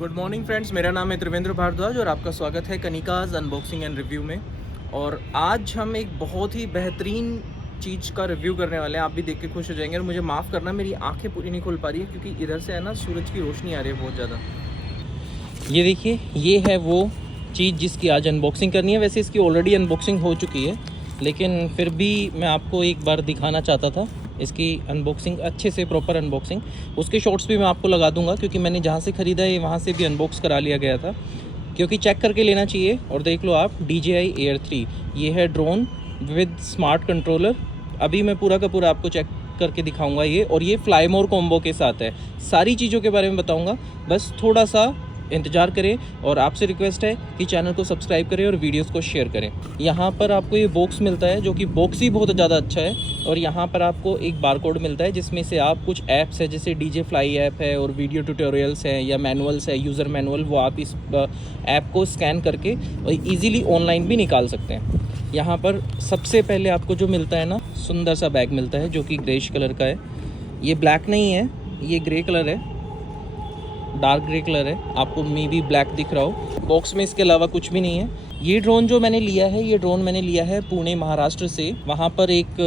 Good morning friends, मेरा नाम है त्रिवेंद्र भारद्वाज और आपका स्वागत है कनिकाज़ अनबॉक्सिंग एंड रिव्यू में। और आज हम एक बहुत ही बेहतरीन चीज़ का रिव्यू करने वाले हैं। आप भी देख के खुश हो जाएंगे। और मुझे माफ़ करना, मेरी आंखें पूरी नहीं खुल पा रही है क्योंकि इधर से है ना सूरज की रोशनी आ रही है बहुत ज़्यादा। ये देखिए, ये है वो चीज़ जिसकी आज अनबॉक्सिंग करनी है। वैसे इसकी ऑलरेडी अनबॉक्सिंग हो चुकी है, लेकिन फिर भी मैं आपको एक बार दिखाना चाहता था इसकी अनबॉक्सिंग, अच्छे से प्रॉपर अनबॉक्सिंग। उसके शॉर्ट्स भी मैं आपको लगा दूंगा क्योंकि मैंने जहाँ से ख़रीदा है वहाँ से भी अनबॉक्स करा लिया गया था, क्योंकि चेक करके लेना चाहिए। और देख लो आप, DJI Air 3 ये है ड्रोन विद स्मार्ट कंट्रोलर। अभी मैं पूरा का पूरा आपको चेक करके दिखाऊंगा ये, और ये फ्लाई मोर कॉम्बो के साथ है। सारी चीज़ों के बारे में बताऊंगा, बस थोड़ा सा इंतज़ार करें। और आपसे रिक्वेस्ट है कि चैनल को सब्सक्राइब करें और वीडियोस को शेयर करें। यहाँ पर आपको ये बॉक्स मिलता है, जो कि बॉक्स ही बहुत ज़्यादा अच्छा है। और यहाँ पर आपको एक बारकोड मिलता है जिसमें से आप कुछ ऐप्स है, जैसे DJ फ्लाई ऐप है और वीडियो ट्यूटोरियल्स हैं या मैनुअल्स है, यूज़र मैनुअल, वो आप इस ऐप को स्कैन करके और ईज़िली ऑनलाइन भी निकाल सकते हैं। यहाँ पर सबसे पहले आपको जो मिलता है ना, सुंदर सा बैग मिलता है जो कि ग्रेश कलर का है। ये ब्लैक नहीं है, ये ग्रे कलर है, डार्क ग्रे कलर है। आपको मे बी ब्लैक दिख रहा हो। बॉक्स में इसके अलावा कुछ भी नहीं है। ये ड्रोन जो मैंने लिया है, ये ड्रोन मैंने लिया है पुणे महाराष्ट्र से। वहाँ पर एक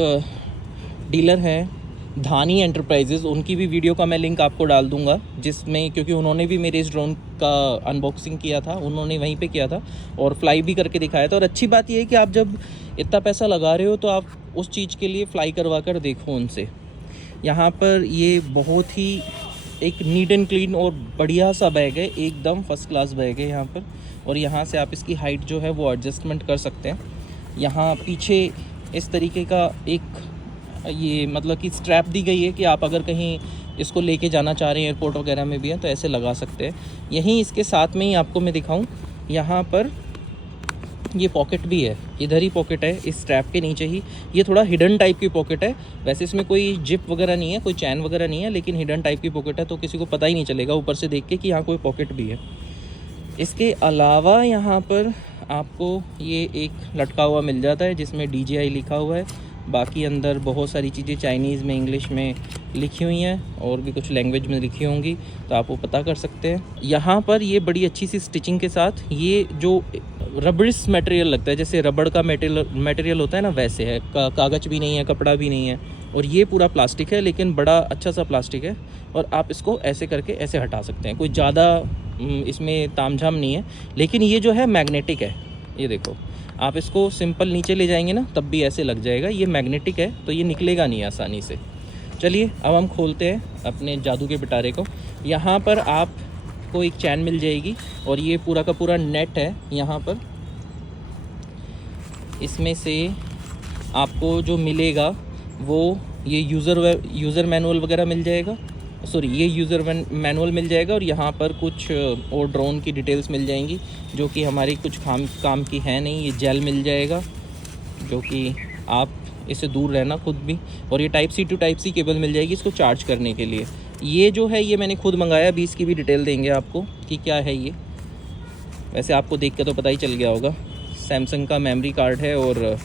डीलर है धानी एंटरप्राइजेज़, उनकी भी वीडियो का मैं लिंक आपको डाल दूंगा, जिसमें क्योंकि उन्होंने भी मेरे इस ड्रोन का अनबॉक्सिंग किया था, उन्होंने वहीं पे किया था और फ्लाई भी करके दिखाया था। और अच्छी बात यह है कि आप जब इतना पैसा लगा रहे हो तो आप उस चीज़ के लिए फ़्लाई करवा कर देखो उनसे। यहाँ पर ये बहुत ही एक नीट एंड क्लीन और बढ़िया सा बैग है, एकदम फर्स्ट क्लास बैग है यहाँ पर। और यहाँ से आप इसकी हाइट जो है वो एडजस्टमेंट कर सकते हैं। यहाँ पीछे इस तरीके का एक ये मतलब कि स्ट्रैप दी गई है कि आप अगर कहीं इसको लेके जाना चाह रहे हैं, एयरपोर्ट वगैरह में भी है तो ऐसे लगा सकते हैं। यहीं इसके साथ में ही आपको मैं दिखाऊं, यहाँ पर ये पॉकेट भी है, इधर ही पॉकेट है इस स्ट्रैप के नीचे ही। ये थोड़ा हिडन टाइप की पॉकेट है, वैसे इसमें कोई जिप वगैरह नहीं है, कोई चैन वगैरह नहीं है, लेकिन हिडन टाइप की पॉकेट है तो किसी को पता ही नहीं चलेगा ऊपर से देख के कि यहाँ कोई पॉकेट भी है। इसके अलावा यहाँ पर आपको ये एक लटका हुआ मिल जाता है जिसमें DJI लिखा हुआ है। बाकी अंदर बहुत सारी चीज़ें चाइनीज़ में, इंग्लिश में लिखी हुई हैं और भी कुछ लैंग्वेज में लिखी होंगी, तो आप वो पता कर सकते हैं। यहाँ पर ये बड़ी अच्छी सी स्टिचिंग के साथ, ये जो रबड़िस मटेरियल लगता है, जैसे रबड़ का मटेरियल होता है ना, वैसे है। कागज़ भी नहीं है, कपड़ा भी नहीं है, और ये पूरा प्लास्टिक है, लेकिन बड़ा अच्छा सा प्लास्टिक है। और आप इसको ऐसे करके ऐसे हटा सकते हैं, कोई ज़्यादा इसमें तामझाम नहीं है। लेकिन ये जो है मैग्नेटिक है, ये देखो, आप इसको सिंपल नीचे ले जाएंगे ना तब भी ऐसे लग जाएगा। ये मैग्नेटिक है तो ये निकलेगा नहीं आसानी से। चलिए अब हम खोलते हैं अपने जादू के पिटारे को। यहाँ पर आपको एक चैन मिल जाएगी और ये पूरा का पूरा नेट है। यहाँ पर इसमें से आपको जो मिलेगा वो ये यूज़र मैनुअल वगैरह मिल जाएगा, ये यूज़र मैनुअल मिल जाएगा। और यहाँ पर कुछ और ड्रोन की डिटेल्स मिल जाएंगी जो कि हमारी कुछ काम की है नहीं। ये जेल मिल जाएगा जो कि आप इससे दूर रहना खुद भी। और ये type C to type C cable मिल जाएगी इसको चार्ज करने के लिए। ये जो है ये मैंने खुद मंगाया, 20 की भी डिटेल देंगे आपको कि क्या है ये। वैसे आपको देख के तो पता ही चल गया होगा। सैमसंग का मेमोरी कार्ड है और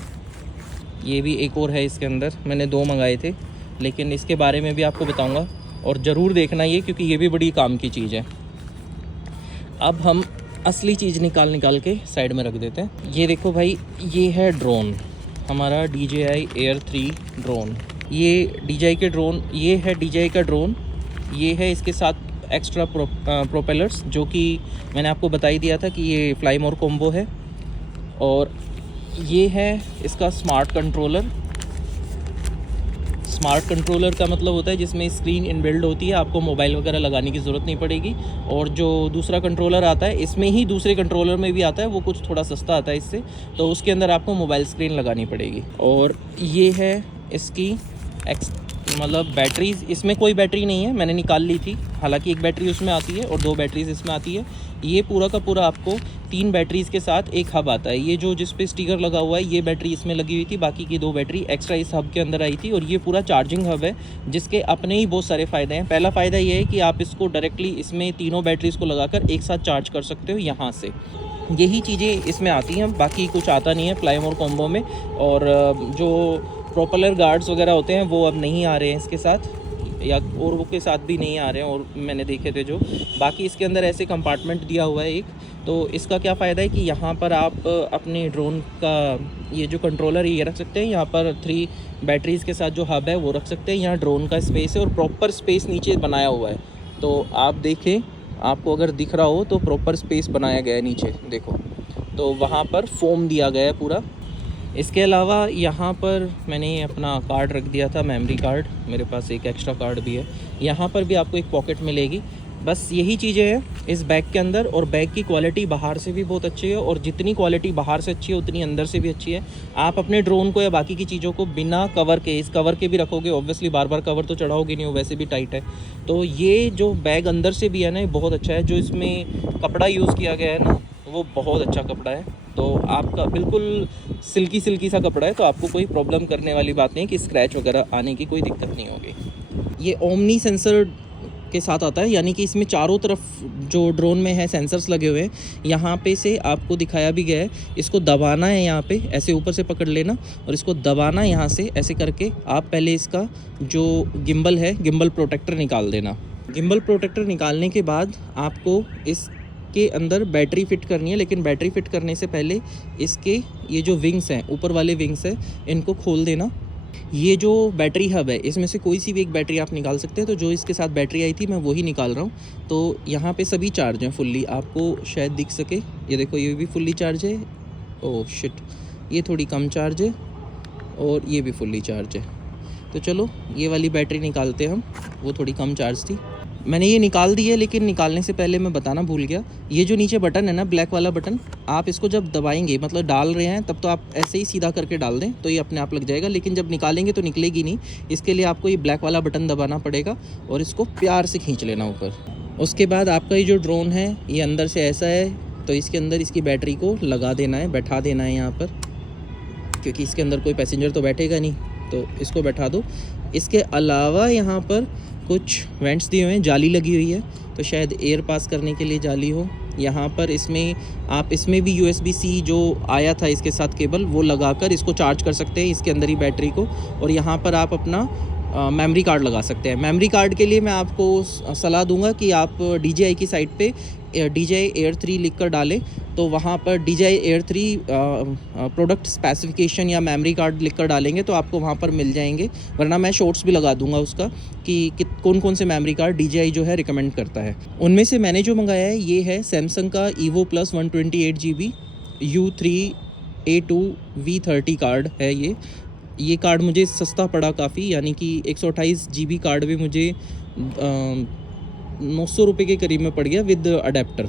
ये भी एक और है इसके अंदर। मैंने 2 मंगाए थे, लेकिन इसके बारे में भी आपको बताऊँगा और ज़रूर देखना ये, क्योंकि ये भी बड़ी काम की चीज़ है। अब हम असली चीज़ निकाल के साइड में रख देते हैं। ये देखो भाई, ये है ड्रोन, हमारा DJI Air 3 ड्रोन। ये DJI के ड्रोन, ये है DJI का ड्रोन। ये है इसके साथ एक्स्ट्रा प्रोपेलर्स, जो कि मैंने आपको बता ही दिया था कि ये फ्लाई मोर कॉम्बो है। और ये है इसका स्मार्ट कंट्रोलर। स्मार्ट कंट्रोलर का मतलब होता है जिसमें स्क्रीन इनबिल्ड होती है, आपको मोबाइल वगैरह लगाने की ज़रूरत नहीं पड़ेगी। और जो दूसरा कंट्रोलर आता है, इसमें ही दूसरे कंट्रोलर में भी आता है, वो कुछ थोड़ा सस्ता आता है इससे, तो उसके अंदर आपको मोबाइल स्क्रीन लगानी पड़ेगी। और ये है इसकी मतलब बैटरीज। इसमें कोई बैटरी नहीं है, मैंने निकाल ली थी। हालांकि एक बैटरी उसमें आती है और 2 बैटरीज इसमें आती है। ये पूरा का पूरा आपको 3 बैटरीज़ के साथ एक हब आता है। ये जो जिस पे स्टिकर लगा हुआ है, ये बैटरी इसमें लगी हुई थी, बाकी की 2 बैटरी एक्स्ट्रा इस हब के अंदर आई थी। और ये पूरा चार्जिंग हब है जिसके अपने ही बहुत सारे फ़ायदे हैं। पहला फ़ायदा ये है कि आप इसको डायरेक्टली इसमें तीनों बैटरीज़ को लगाकर एक साथ चार्ज कर सकते हो यहाँ से। यही चीज़ें इसमें आती हैं, बाकी कुछ आता नहीं है फ्लाई मोर कॉम्बो में। और जो प्रोपेलर गार्ड्स वगैरह होते हैं वो अब नहीं आ रहे हैं इसके साथ। या और वो के साथ भी नहीं आ रहे हैं, और मैंने देखे थे जो। बाकी इसके अंदर ऐसे कंपार्टमेंट दिया हुआ है एक। तो इसका क्या फ़ायदा है कि यहाँ पर आप अपने ड्रोन का ये जो कंट्रोलर है ये रख सकते हैं, यहाँ पर 3 बैटरीज़ के साथ जो हब है वो रख सकते हैं, यहाँ ड्रोन का स्पेस है और प्रॉपर स्पेस नीचे बनाया हुआ है। तो आप देखें, आपको अगर दिख रहा हो तो प्रॉपर स्पेस बनाया गया है नीचे, देखो। तो वहाँ पर फोम दिया गया है पूरा। इसके अलावा यहाँ पर मैंने अपना कार्ड रख दिया था, मेमोरी कार्ड, मेरे पास एक एक्स्ट्रा कार्ड भी है। यहाँ पर भी आपको एक पॉकेट मिलेगी। बस यही चीज़ें हैं इस बैग के अंदर, और बैग की क्वालिटी बाहर से भी बहुत अच्छी है, और जितनी क्वालिटी बाहर से अच्छी है उतनी अंदर से भी अच्छी है। आप अपने ड्रोन को या बाकी की चीज़ों को बिना कवर के, इस कवर के भी रखोगे, ऑब्वियसली बार बार कवर तो चढ़ाओगे नहीं, वो वैसे भी टाइट है। तो ये जो बैग अंदर से भी है ना, ये बहुत अच्छा है। जो इसमें कपड़ा यूज़ किया गया है ना, वो बहुत अच्छा कपड़ा है। तो आपका बिल्कुल सिल्की सा कपड़ा है, तो आपको कोई प्रॉब्लम करने वाली बात नहीं है कि स्क्रैच वगैरह आने की कोई दिक्कत नहीं होगी। ये ओमनी सेंसर के साथ आता है, यानी कि इसमें चारों तरफ जो ड्रोन में है सेंसर्स लगे हुए हैं। यहाँ पे से आपको दिखाया भी गया है, इसको दबाना है, यहाँ पे ऐसे ऊपर से पकड़ लेना और इसको दबाना यहाँ से ऐसे करके। आप पहले इसका जो गिम्बल है, गिम्बल प्रोटेक्टर निकाल देना। गिम्बल प्रोटेक्टर निकालने के बाद आपको इसके अंदर बैटरी फ़िट करनी है, लेकिन बैटरी फ़िट करने से पहले इसके ये जो विंग्स हैं, ऊपर वाले विंग्स हैं, इनको खोल देना। ये जो बैटरी हब है, इसमें से कोई सी भी एक बैटरी आप निकाल सकते हैं। तो जो इसके साथ बैटरी आई थी मैं वही निकाल रहा हूँ। तो यहाँ पे सभी चार्ज हैं फुल्ली, आपको शायद दिख सके, ये देखो ये भी फुल्ली चार्ज है। ओह शिट, ये थोड़ी कम चार्ज है, और ये भी फुल्ली चार्ज है। तो चलो ये वाली बैटरी निकालते हैं हम, वो थोड़ी कम चार्ज थी। मैंने ये निकाल दी है, लेकिन निकालने से पहले मैं बताना भूल गया, ये जो नीचे बटन है ना, ब्लैक वाला बटन, आप इसको जब दबाएंगे, मतलब डाल रहे हैं तब तो आप ऐसे ही सीधा करके डाल दें तो ये अपने आप लग जाएगा, लेकिन जब निकालेंगे तो निकलेगी नहीं। इसके लिए आपको ये ब्लैक वाला बटन दबाना पड़ेगा और इसको प्यार से खींच लेना ऊपर। उसके बाद आपका ये जो ड्रोन है ये अंदर से ऐसा है, तो इसके अंदर इसकी बैटरी को लगा देना है, बैठा देना है यहाँ पर, क्योंकि इसके अंदर कोई पैसेंजर तो बैठेगा नहीं, तो इसको बैठा दो। इसके अलावा यहाँ पर कुछ वेंट्स दिए हुए हैं, जाली लगी हुई है, तो शायद एयर पास करने के लिए जाली हो। यहाँ पर इसमें आप इसमें भी USB-C जो आया था इसके साथ केबल, वो लगाकर इसको चार्ज कर सकते हैं, इसके अंदर ही बैटरी को। और यहाँ पर आप अपना मेमोरी कार्ड लगा सकते हैं। मेमोरी कार्ड के लिए मैं आपको सलाह दूंगा कि आप DJI की साइट पे DJI Air 3 लिख कर डालें, तो वहाँ पर DJI Air 3 प्रोडक्ट स्पेसिफिकेशन या मेमोरी कार्ड लिख कर डालेंगे तो आपको वहाँ पर मिल जाएंगे। वरना मैं शॉर्ट्स भी लगा दूंगा उसका कि कौन कौन से मेमोरी कार्ड DJI जो है रिकमेंड करता है। उनमें से मैंने जो मंगाया है ये है सैमसंग का EVO Plus 128GB U3A2 V30 card है। ये कार्ड मुझे सस्ता पड़ा काफ़ी, यानी कि 128GB कार्ड भी मुझे 900 रुपये के करीब में पड़ गया विद अडेप्टर।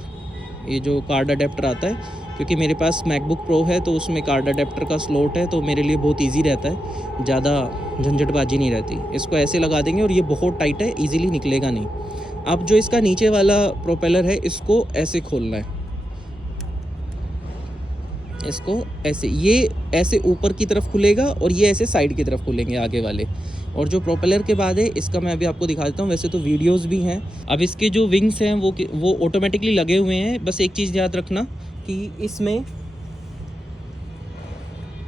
ये जो कार्ड अडेप्टर आता है, क्योंकि मेरे पास मैकबुक प्रो है तो उसमें कार्ड अडेप्टर का स्लॉट है, तो मेरे लिए बहुत इजी रहता है, ज़्यादा झंझटबाजी नहीं रहती। इसको ऐसे लगा देंगे और ये बहुत टाइट है, इजीली निकलेगा नहीं। अब जो इसका नीचे वाला प्रोपेलर है इसको ऐसे खोलना है, इसको ऐसे, ये ऐसे ऊपर की तरफ खुलेगा और ये ऐसे साइड की तरफ खुलेंगे आगे वाले। और जो प्रोपेलर के बाद है इसका मैं अभी आपको दिखा देता हूँ, वैसे तो वीडियोस भी हैं। अब इसके जो विंग्स हैं वो ऑटोमेटिकली लगे हुए हैं। बस एक चीज़ याद रखना कि इसमें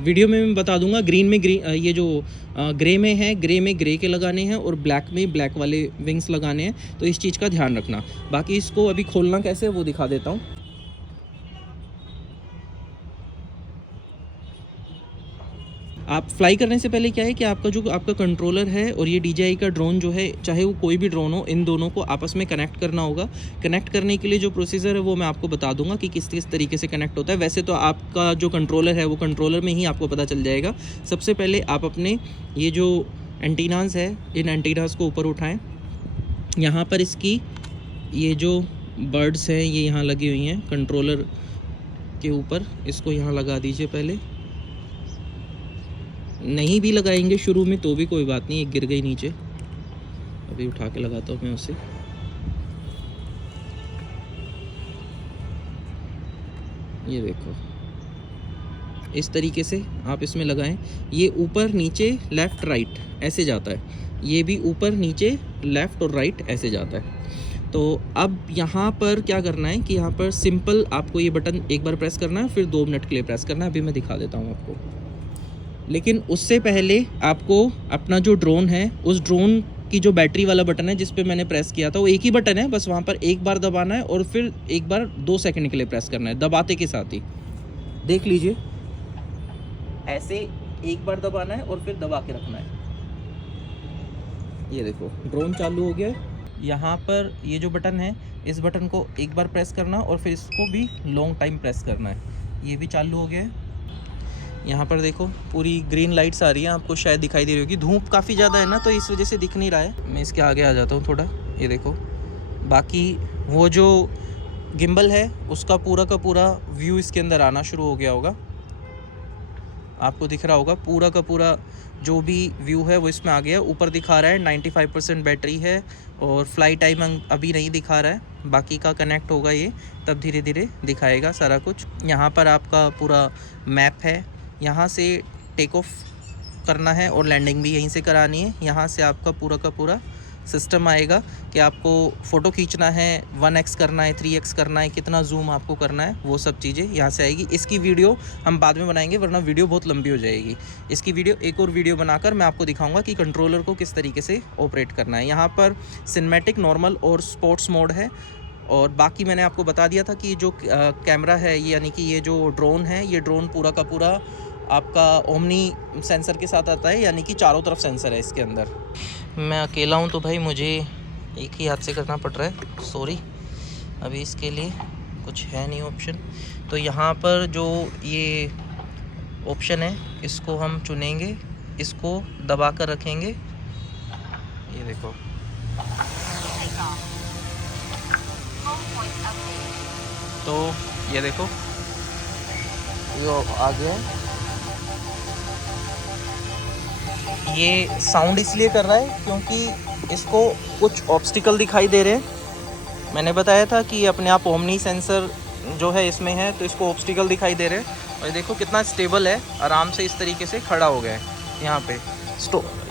वीडियो में मैं बता दूंगा, ग्रीन में ये जो ग्रे में है, ग्रे में ग्रे के लगाने हैं और ब्लैक में ब्लैक वाले विंग्स लगाने हैं, तो इस चीज़ का ध्यान रखना। बाकी इसको अभी खोलना कैसे है वो दिखा देता हूँ। आप फ्लाई करने से पहले क्या है कि आपका कंट्रोलर है और ये DJI का ड्रोन जो है, चाहे वो कोई भी ड्रोन हो, इन दोनों को आपस में कनेक्ट करना होगा। कनेक्ट करने के लिए जो प्रोसीजर है वो मैं आपको बता दूंगा कि किस किस तरीके से कनेक्ट होता है। वैसे तो आपका जो कंट्रोलर है वो कंट्रोलर में ही आपको पता चल जाएगा। सबसे पहले आप अपने ये जो एंटीनास है, इन एंटीनास को ऊपर उठाएँ। यहाँ पर इसकी ये जो बर्ड्स हैं ये यहाँ लगी हुई हैं कंट्रोलर के ऊपर, इसको यहाँ लगा दीजिए। पहले नहीं भी लगाएंगे शुरू में तो भी कोई बात नहीं, एक गिर गई नीचे, अभी उठा के लगाता हूँ मैं उसे। ये देखो, इस तरीके से आप इसमें लगाएं। ये ऊपर नीचे लेफ़्ट राइट ऐसे जाता है, ये भी ऊपर नीचे लेफ़्ट और राइट ऐसे जाता है। तो अब यहाँ पर क्या करना है कि यहाँ पर सिंपल आपको ये बटन एक बार प्रेस करना है, फिर 2 मिनट के लिए प्रेस करना है। अभी मैं दिखा देता हूँ आपको। लेकिन उससे पहले आपको अपना जो ड्रोन है उस ड्रोन की जो बैटरी वाला बटन है जिस पे मैंने प्रेस किया था, वो एक ही बटन है, बस वहाँ पर एक बार दबाना है और फिर एक बार 2 सेकंड के लिए प्रेस करना है दबाते के साथ ही। देख लीजिए, ऐसे एक बार दबाना है और फिर दबा के रखना है। ये देखो ड्रोन चालू हो गया है। यहाँ पर ये जो बटन है, इस बटन को एक बार प्रेस करना और फिर इसको भी लॉन्ग टाइम प्रेस करना है। ये भी चालू हो गया है। यहाँ पर देखो पूरी ग्रीन लाइट्स आ रही हैं, आपको शायद दिखाई दे रही होगी। धूप काफ़ी ज़्यादा है ना, तो इस वजह से दिख नहीं रहा है। मैं इसके आगे आ जाता हूँ थोड़ा, ये देखो। बाकी वो जो गिम्बल है उसका पूरा का पूरा व्यू इसके अंदर आना शुरू हो गया होगा, आपको दिख रहा होगा। पूरा का पूरा जो भी व्यू है वो इसमें आ गया। ऊपर दिखा रहा है 95% बैटरी है और फ्लाई टाइम अभी नहीं दिखा रहा है, बाकी का कनेक्ट होगा ये, तब धीरे धीरे दिखाएगा सारा कुछ। यहाँ पर आपका पूरा मैप है, यहाँ से टेक ऑफ करना है और लैंडिंग भी यहीं से करानी है। यहाँ से आपका पूरा का पूरा सिस्टम आएगा कि आपको फ़ोटो खींचना है, 1x करना है, 3x करना है, कितना जूम आपको करना है, वो सब चीज़ें यहाँ से आएगी। इसकी वीडियो हम बाद में बनाएंगे वरना वीडियो बहुत लंबी हो जाएगी। इसकी वीडियो एक और वीडियो बनाकर मैं आपको दिखाऊंगा कि कंट्रोलर को किस तरीके से ऑपरेट करना है। यहाँ पर सिनेमैटिक, नॉर्मल और स्पोर्ट्स मोड है। और बाकी मैंने आपको बता दिया था कि जो कैमरा है, यानी कि ये जो ड्रोन है, ये ड्रोन पूरा का पूरा आपका ओमनी सेंसर के साथ आता है, यानी कि चारों तरफ सेंसर है इसके अंदर। मैं अकेला हूँ तो भाई मुझे एक ही हाथ से करना पड़ रहा है, सॉरी। अभी इसके लिए कुछ है नहीं ऑप्शन। तो यहाँ पर जो ये ऑप्शन है इसको हम चुनेंगे, इसको दबा कर रखेंगे। ये देखो, तो ये देखो ये आ गया। ये साउंड इसलिए कर रहा है क्योंकि इसको कुछ ऑब्स्टिकल दिखाई दे रहे हैं। मैंने बताया था कि अपने आप ओमनी सेंसर जो है इसमें है, तो इसको ऑब्स्टिकल दिखाई दे रहे हैं। और देखो कितना स्टेबल है, आराम से इस तरीके से खड़ा हो गया है। यहाँ पे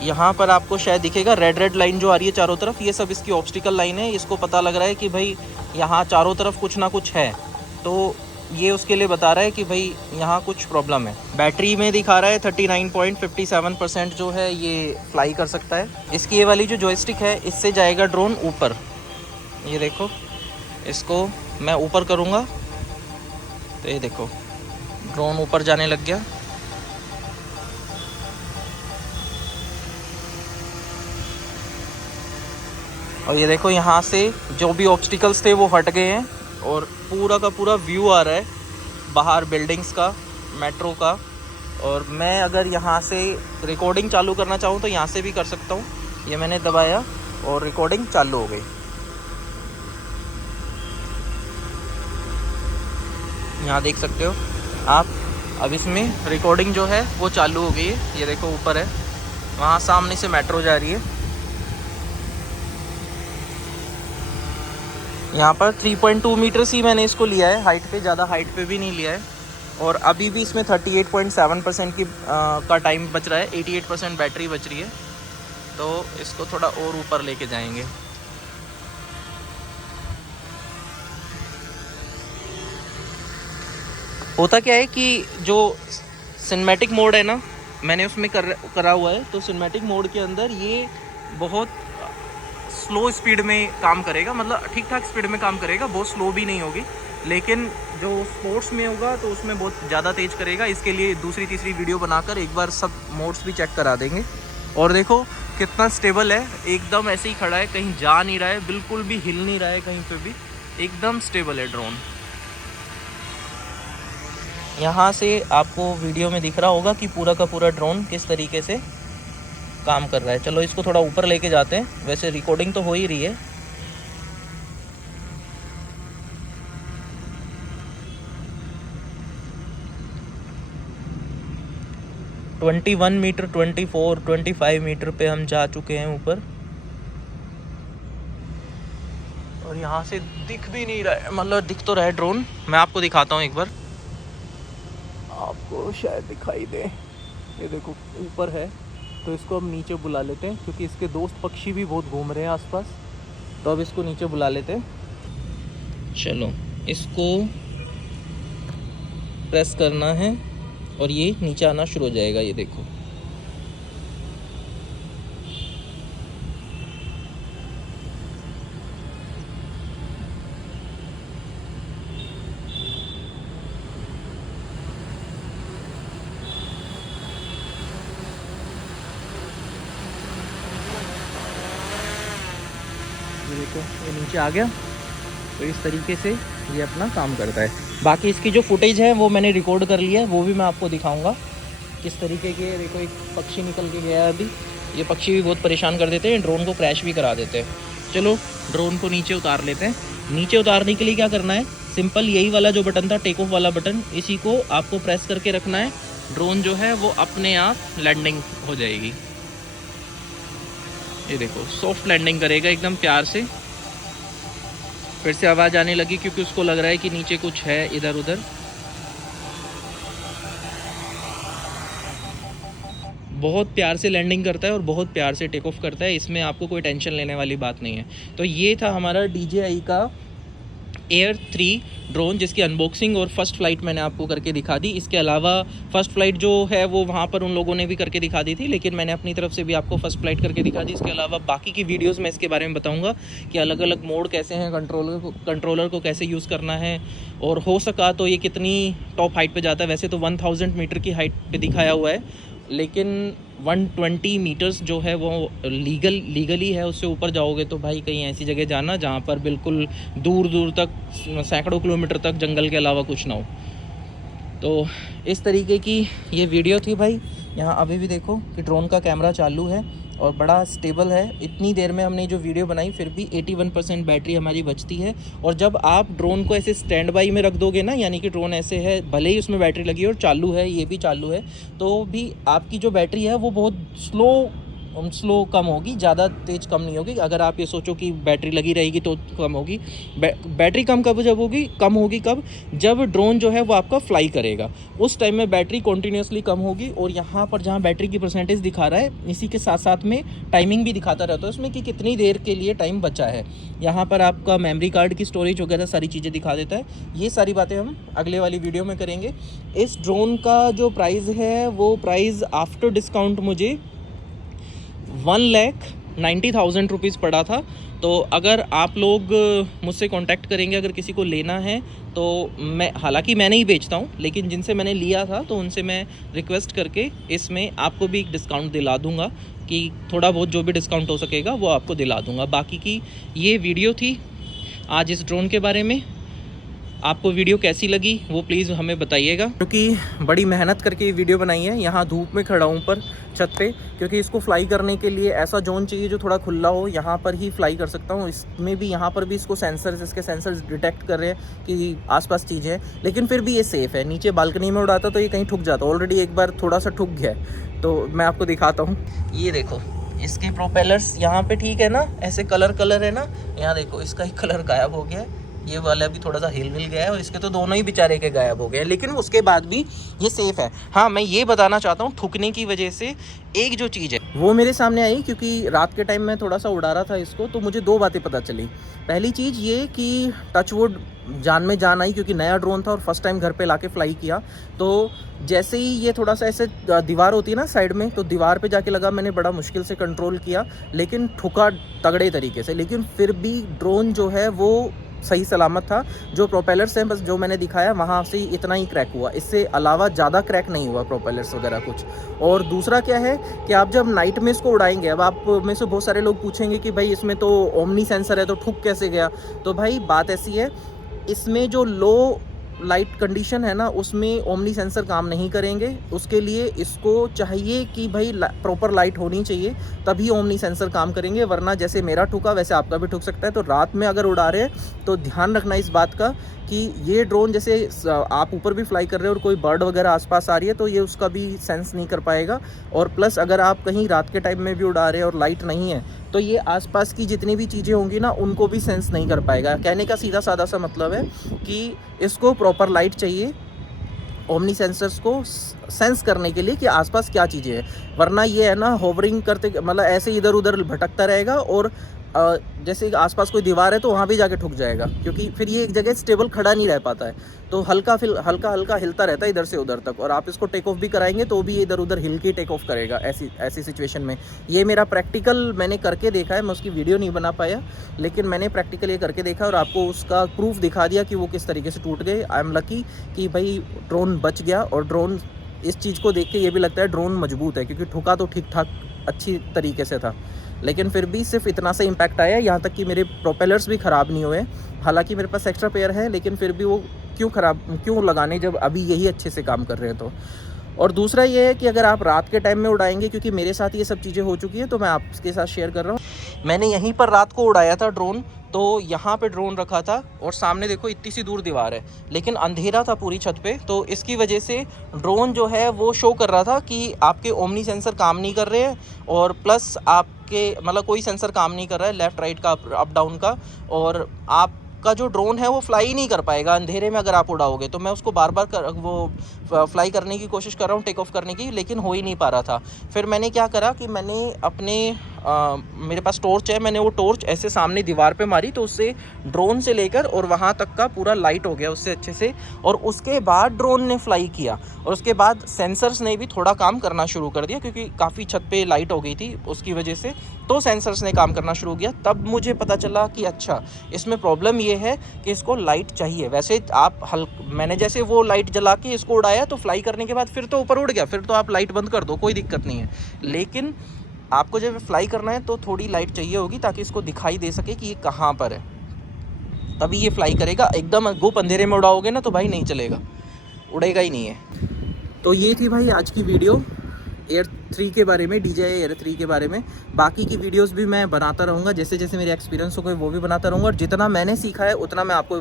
यहाँ पर आपको शायद दिखेगा रेड लाइन जो आ रही है चारों तरफ, ये सब इसकी ऑब्स्टिकल लाइन है। इसको पता लग रहा है कि भाई यहाँ चारों तरफ कुछ ना कुछ है, तो ये उसके लिए बता रहा है कि भाई यहाँ कुछ प्रॉब्लम है। बैटरी में दिखा रहा है 39.57% जो है ये फ्लाई कर सकता है। इसकी ये वाली जो जॉयस्टिक है, इससे जाएगा ड्रोन ऊपर। ये देखो, इसको मैं ऊपर करूँगा तो ये देखो ड्रोन ऊपर जाने लग गया। और ये देखो यहाँ से जो भी ऑब्स्टिकल्स थे वो हट गए हैं और पूरा का पूरा व्यू आ रहा है बाहर बिल्डिंग्स का, मेट्रो का। और मैं अगर यहाँ से रिकॉर्डिंग चालू करना चाहूँ तो यहाँ से भी कर सकता हूँ। ये मैंने दबाया और रिकॉर्डिंग चालू हो गई। यहाँ देख सकते हो आप, अब इसमें रिकॉर्डिंग जो है वो चालू हो गई है। ये देखो ऊपर है, वहाँ सामने से मेट्रो जा रही है। यहाँ पर 3.2 मीटर ही मैंने इसको लिया है हाइट पे, ज़्यादा हाइट पे भी नहीं लिया है। और अभी भी इसमें 38.7% की का टाइम बच रहा है, 88% बैटरी बच रही है। तो इसको थोड़ा और ऊपर लेके जाएंगे। होता क्या है कि जो सिनेमैटिक मोड है ना, मैंने उसमें करा हुआ है। तो सिनेमैटिक मोड के अंदर ये बहुत स्लो स्पीड में काम करेगा, मतलब ठीक ठाक स्पीड में काम करेगा, बहुत स्लो भी नहीं होगी। लेकिन जो स्पोर्ट्स में होगा तो उसमें बहुत ज़्यादा तेज़ करेगा। इसके लिए दूसरी तीसरी वीडियो बनाकर एक बार सब मोड्स भी चेक करा देंगे। और देखो कितना स्टेबल है, एकदम ऐसे ही खड़ा है, कहीं जा नहीं रहा है, बिल्कुल भी हिल नहीं रहा है कहीं पे भी, एकदम स्टेबल है ड्रोन। यहाँ से आपको वीडियो में दिख रहा होगा कि पूरा का पूरा ड्रोन किस तरीके से काम कर रहा है। चलो इसको थोड़ा ऊपर लेके जाते हैं। वैसे रिकॉर्डिंग तो हो ही रही है। (21 मीटर, 24, 25 मीटर पे हम जा चुके हैं ऊपर। और यहाँ से दिख भी नहीं रहा है, मतलब दिख तो रहा है ड्रोन। मैं आपको दिखाता हूँ एक बार, आपको शायद दिखाई दे। ये देखो ऊपर है, तो इसको हम नीचे बुला लेते हैं क्योंकि इसके दोस्त पक्षी भी बहुत घूम रहे हैं आसपास। तो अब इसको नीचे बुला लेते हैं। चलो इसको प्रेस करना है और ये नीचे आना शुरू हो जाएगा। ये देखो देखो ये नीचे आ गया। तो इस तरीके से ये अपना काम करता है। बाकी इसकी जो फुटेज है वो मैंने रिकॉर्ड कर लिया है, वो भी मैं आपको दिखाऊंगा किस तरीके के। देखो एक पक्षी निकल के गया है अभी। ये पक्षी भी बहुत परेशान कर देते हैं, ड्रोन को क्रैश भी करा देते हैं। चलो ड्रोन को नीचे उतार लेते हैं। नीचे उतारने के लिए क्या करना है, सिंपल यही वाला जो बटन था टेक ऑफ वाला बटन, इसी को आपको प्रेस करके रखना है। ड्रोन जो है वो अपने आप लैंडिंग हो जाएगी। ये देखो सॉफ्ट लैंडिंग करेगा एकदम प्यार से। फिर से आवाज़ आने लगी क्योंकि उसको लग रहा है कि नीचे कुछ है इधर उधर। बहुत प्यार से लैंडिंग करता है और बहुत प्यार से टेक ऑफ करता है। इसमें आपको कोई टेंशन लेने वाली बात नहीं है। तो ये था हमारा DJI का Air 3 ड्रोन, जिसकी अनबॉक्सिंग और फर्स्ट फ़्लाइट मैंने आपको करके दिखा दी। इसके अलावा फ़र्स्ट फ़्लाइट जो है वो वहाँ पर उन लोगों ने भी करके दिखा दी थी, लेकिन मैंने अपनी तरफ से भी आपको फ़र्स्ट फ़्लाइट करके दिखा दी। इसके अलावा बाकी की वीडियोस में इसके बारे में बताऊंगा कि अलग अलग मोड कैसे हैं, कंट्रोलर को कैसे यूज़ करना है, और हो सका तो ये कितनी टॉप हाइट पर जाता है। वैसे तो 1000 मीटर की हाइट पर दिखाया हुआ है, लेकिन 120 मीटर्स जो है वो लीगली है। उससे ऊपर जाओगे तो भाई कहीं ऐसी जगह जाना जहाँ पर बिल्कुल दूर दूर तक सैकड़ों किलोमीटर तक जंगल के अलावा कुछ ना हो। तो इस तरीके की ये वीडियो थी भाई। यहाँ अभी भी देखो कि ड्रोन का कैमरा चालू है और बड़ा स्टेबल है। इतनी देर में हमने जो वीडियो बनाई फिर भी 81% बैटरी हमारी बचती है। और जब आप ड्रोन को ऐसे स्टैंड बाई में रख दोगे ना, यानी कि ड्रोन ऐसे है, भले ही उसमें बैटरी लगी और चालू है, ये भी चालू है, तो भी आपकी जो बैटरी है वो बहुत स्लो कम होगी, ज़्यादा तेज़ कम नहीं होगी। अगर आप ये सोचो कि बैटरी लगी रहेगी तो कम होगी, बैटरी कम होगी कब, जब ड्रोन जो है वो आपका फ्लाई करेगा, उस टाइम में बैटरी कॉन्टीन्यूसली कम होगी। और यहाँ पर जहाँ बैटरी की परसेंटेज दिखा रहा है, इसी के साथ साथ में टाइमिंग भी दिखाता रहता है उसमें कि कितनी देर के लिए टाइम बचा है। यहाँ पर आपका मेमोरी कार्ड की स्टोरेज वगैरह सारी चीज़ें दिखा देता है। ये सारी बातें हम अगले वाली वीडियो में करेंगे। इस ड्रोन का जो प्राइस है वो प्राइस आफ्टर डिस्काउंट मुझे 1,90,000 रुपीज़ पड़ा था। तो अगर आप लोग मुझसे कांटेक्ट करेंगे, अगर किसी को लेना है तो हालांकि मैं नहीं बेचता हूँ, लेकिन जिनसे मैंने लिया था तो उनसे मैं रिक्वेस्ट करके इसमें आपको भी एक डिस्काउंट दिला दूँगा, कि थोड़ा बहुत जो भी डिस्काउंट हो सकेगा वो आपको दिला दूँगा। बाकी की ये वीडियो थी आज इस ड्रोन के बारे में। आपको वीडियो कैसी लगी वो प्लीज़ हमें बताइएगा, क्योंकि बड़ी मेहनत करके ये वीडियो बनाई है। यहाँ धूप में खड़ा हूँ पर छत पे, क्योंकि इसको फ्लाई करने के लिए ऐसा जोन चाहिए जो थोड़ा खुला हो। यहाँ पर ही फ्लाई कर सकता हूँ। इसमें भी यहाँ पर भी इसके सेंसर्स डिटेक्ट कर रहे हैं कि आसपास चीज़ें हैं, लेकिन फिर भी ये सेफ़ है। नीचे बालकनी में उड़ाता तो ये कहीं ठुक जाता। ऑलरेडी एक बार थोड़ा सा ठुक गया है, तो मैं आपको दिखाता हूँ। ये देखो इसके प्रोपेलर्स यहाँ पे ठीक है ना, ऐसे कलर है ना। यहाँ देखो इसका ही कलर गायब हो गया है, ये वाला भी थोड़ा सा हिल गया है, और इसके तो दोनों ही बेचारे के गायब हो गए, लेकिन उसके बाद भी ये सेफ़ है। हाँ, मैं ये बताना चाहता हूँ, ठुकने की वजह से एक जो चीज़ है वो मेरे सामने आई, क्योंकि रात के टाइम मैं थोड़ा सा उड़ा रहा था इसको, तो मुझे 2 बातें पता चली। पहली चीज़ ये कि टचवुड जान में जान आई, क्योंकि नया ड्रोन था और फर्स्ट टाइम घर पे लाके फ्लाई किया। तो जैसे ही ये थोड़ा सा ऐसे दीवार होती है ना साइड में, तो दीवार पे जाके लगा। मैंने बड़ा मुश्किल से कंट्रोल किया, लेकिन ठुका तगड़े तरीके से, लेकिन फिर भी ड्रोन जो है वो सही सलामत था। जो प्रोपेलर्स हैं, बस जो मैंने दिखाया वहाँ से इतना ही क्रैक हुआ, इससे अलावा ज़्यादा क्रैक नहीं हुआ प्रोपेलर्स वगैरह कुछ। और दूसरा क्या है कि आप जब नाइट में इसको उड़ाएंगे, अब आप में से बहुत सारे लोग पूछेंगे कि भाई इसमें तो ओमनी सेंसर है तो ठुक कैसे गया। तो भाई बात ऐसी है, इसमें जो लो लाइट कंडीशन है ना, उसमें ओमनी सेंसर काम नहीं करेंगे। उसके लिए इसको चाहिए कि भाई प्रॉपर लाइट होनी चाहिए, तभी ओमनी सेंसर काम करेंगे, वरना जैसे मेरा ठुका वैसे आपका भी ठुक सकता है। तो रात में अगर उड़ा रहे हैं तो ध्यान रखना इस बात का कि ये ड्रोन जैसे आप ऊपर भी फ्लाई कर रहे हो और कोई बर्ड वगैरह आसपास आ रही है तो ये उसका भी सेंस नहीं कर पाएगा। और प्लस अगर आप कहीं रात के टाइम में भी उड़ा रहे हैं और लाइट नहीं है तो ये आसपास की जितनी भी चीज़ें होंगी ना उनको भी सेंस नहीं कर पाएगा। कहने का सीधा साधा सा मतलब है कि इसको प्रॉपर लाइट चाहिए ओमनी सेंसर्स को सेंस करने के लिए कि आसपास क्या चीज़ें हैं, वरना ये है ना होवरिंग करते, मतलब ऐसे इधर उधर भटकता रहेगा और जैसे आसपास कोई दीवार है तो वहाँ भी जाके ठुक जाएगा, क्योंकि फिर ये एक जगह स्टेबल खड़ा नहीं रह पाता है। तो हल्का हिलता रहता है इधर से उधर तक, और आप इसको टेक ऑफ भी कराएंगे तो भी इधर उधर हिल के टेक ऑफ करेगा ऐसी सिचुएशन में। ये मेरा प्रैक्टिकल मैंने करके देखा है, मैं उसकी वीडियो नहीं बना पाया, लेकिन मैंने प्रैक्टिकल ये करके देखा और आपको उसका प्रूफ दिखा दिया कि वो किस तरीके से टूट गए। आई एम लकी कि भाई ड्रोन बच गया। और ड्रोन, इस चीज़ को देख के ये भी लगता है ड्रोन मजबूत है, क्योंकि ठुका तो ठीक ठाक अच्छी तरीके से था। लेकिन फिर भी सिर्फ इतना सा इम्पैक्ट आया, यहाँ तक कि मेरे प्रोपेलर्स भी ख़राब नहीं हुए। हालांकि मेरे पास एक्स्ट्रा पेयर है, लेकिन फिर भी वो क्यों लगाने जब अभी यही अच्छे से काम कर रहे हैं तो। और दूसरा ये है कि अगर आप रात के टाइम में उड़ाएंगे, क्योंकि मेरे साथ ये सब चीज़ें हो चुकी है तो मैं आपके साथ शेयर कर रहा हूँ। मैंने यहीं पर रात को उड़ाया था ड्रोन, तो यहाँ पे ड्रोन रखा था और सामने देखो इतनी सी दूर दीवार है, लेकिन अंधेरा था पूरी छत पे, तो इसकी वजह से ड्रोन जो है वो शो कर रहा था कि आपके ओमनी सेंसर काम नहीं कर रहे हैं, और प्लस आपके मतलब कोई सेंसर काम नहीं कर रहा है लेफ़्ट राइट का, अप डाउन का, और आपका जो ड्रोन है वो फ्लाई नहीं कर पाएगा अंधेरे में अगर आप उड़ाओगे। तो मैं उसको बार बार वो फ्लाई करने की कोशिश कर रहा हूँ, टेक ऑफ करने की, लेकिन हो ही नहीं पा रहा था। फिर मैंने क्या करा कि मैंने अपने मेरे पास टॉर्च है, मैंने वो टॉर्च ऐसे सामने दीवार पे मारी, तो उससे ड्रोन से लेकर और वहाँ तक का पूरा लाइट हो गया उससे अच्छे से। और उसके बाद ड्रोन ने फ्लाई किया, और उसके बाद सेंसर्स ने भी थोड़ा काम करना शुरू कर दिया, क्योंकि काफ़ी छत पे लाइट हो गई थी उसकी वजह से, तो सेंसर्स ने काम करना शुरू किया। तब मुझे पता चला कि अच्छा इसमें प्रॉब्लम ये है कि इसको लाइट चाहिए। वैसे आप मैंने जैसे वो लाइट जला के इसको उड़ाया तो फ्लाई करने के बाद फिर तो ऊपर उड़ गया, फिर तो आप लाइट बंद कर दो, कोई दिक्कत नहीं है। लेकिन आपको जब फ्लाई करना है तो थोड़ी लाइट चाहिए होगी ताकि इसको दिखाई दे सके कि ये कहाँ पर है, तभी ये फ्लाई करेगा। एकदम गुप अंधेरे में उड़ाओगे ना तो भाई नहीं चलेगा, उड़ेगा ही नहीं है। तो ये थी भाई आज की वीडियो एयर 3 के बारे में, DJI एयर 3 के बारे में। बाकी की वीडियोस भी मैं बनाता रहूँगा, जैसे जैसे मेरे एक्सपीरियंस हो गए वो भी बनाता रहूँगा, और जितना मैंने सीखा है उतना मैं आपको भी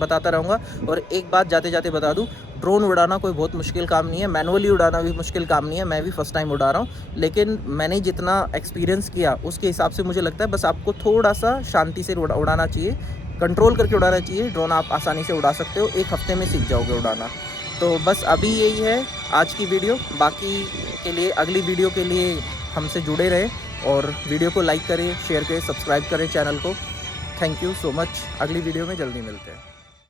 बताता रहूँगा। और एक बात जाते जाते बता दूँ, ड्रोन उड़ाना कोई बहुत मुश्किल काम नहीं है, मैनुअली उड़ाना भी मुश्किल काम नहीं है। मैं भी फर्स्ट टाइम उड़ा रहा हूँ, लेकिन मैंने जितना एक्सपीरियंस किया उसके हिसाब से मुझे लगता है बस आपको थोड़ा सा शांति से उड़ाना चाहिए, कंट्रोल करके उड़ाना चाहिए। ड्रोन आप आसानी से उड़ा सकते हो, 1 हफ्ते में सीख जाओगे उड़ाना। तो बस अभी यही है आज की वीडियो। बाकी के लिए अगली वीडियो के लिए हमसे जुड़े रहें, और वीडियो को लाइक करें, शेयर करें, सब्सक्राइब करें चैनल को। Thank you so much. अगली वीडियो में जल्दी मिलते हैं।